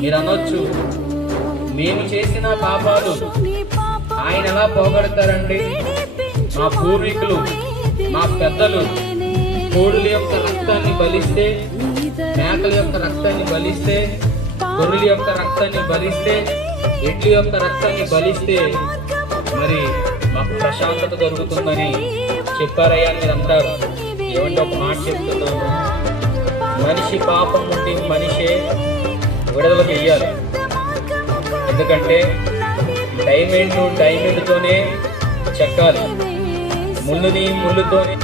మీరు అనొచ్చు, మేము చేసిన పాపాలు ఆయన ఎలా పోగొడతారండి? మా పూర్వీకులు, మా పెద్దలు కోడుల యొక్క రక్తాన్ని బలిస్తే, మేకల యొక్క రక్తాన్ని బలిస్తే, గొర్రెల యొక్క రక్తాన్ని బలిస్తే, ఎడ్ల యొక్క రక్తాన్ని బలిస్తే మరి మాకు ప్రశాంతత దొరుకుతుందని చెప్పారయ్యా అని మీరు అంటారు. ఏమంటే ఒక మాట చెప్తున్నాను, మనిషి పాపం నుండి మనిషే విడుదల చెయ్యాలి. ఎందుకంటే డైమండ్తోనే చెక్కాలి, ముళ్ళుని ముళ్ళుతోనే